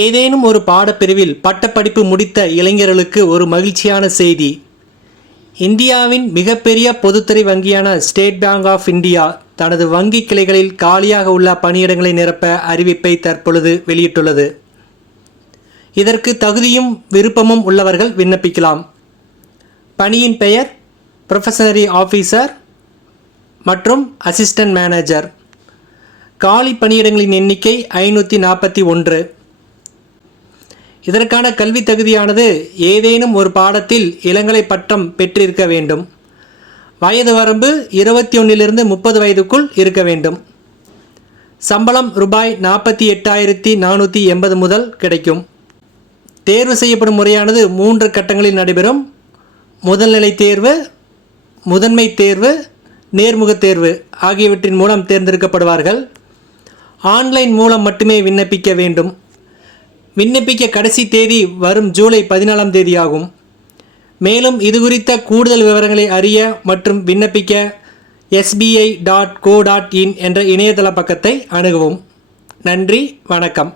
ஏதேனும் ஒரு பாடப்பிரிவில் பட்டப்படிப்பு முடித்த இளைஞர்களுக்கு ஒரு மகிழ்ச்சியான செய்தி. இந்தியாவின் மிகப்பெரிய பொதுத்துறை வங்கியான ஸ்டேட் பேங்க் ஆஃப் இந்தியா தனது வங்கி கிளைகளில் காலியாக உள்ள பணியிடங்களை நிரப்ப அறிவிப்பை தற்பொழுது வெளியிட்டுள்ளது. இதற்கு தகுதியும் விருப்பமும் உள்ளவர்கள் விண்ணப்பிக்கலாம். பணியின் பெயர் ப்ரொஃபஷனரி ஆஃபீஸர் மற்றும் அசிஸ்டன்ட் மேனேஜர். காலி பணியிடங்களின் எண்ணிக்கை 541. இதற்கான கல்வி தகுதியானது ஏதேனும் ஒரு பாடத்தில் இளங்கலை பட்டம் பெற்றிருக்க வேண்டும். வயது வரம்பு 21 to 30 வயதுக்குள் இருக்க வேண்டும். சம்பளம் ரூபாய் 48,480 முதல் கிடைக்கும். தேர்வு செய்யப்படும் முறையானது 3 கட்டங்களில் நடைபெறும். முதல்நிலை தேர்வு, முதன்மை தேர்வு, நேர்முகத் தேர்வு ஆகியவற்றின் மூலம் தேர்ந்தெடுக்கப்படுவார்கள். ஆன்லைன் மூலம் மட்டுமே விண்ணப்பிக்க வேண்டும். விண்ணப்பிக்க கடைசி தேதி வரும் ஜூலை 14 ஆகும். மேலும் இது குறித்த கூடுதல் விவரங்களை அறிய மற்றும் விண்ணப்பிக்க sbi.co.in என்ற இணையதள பக்கத்தை அணுகவும். நன்றி, வணக்கம்.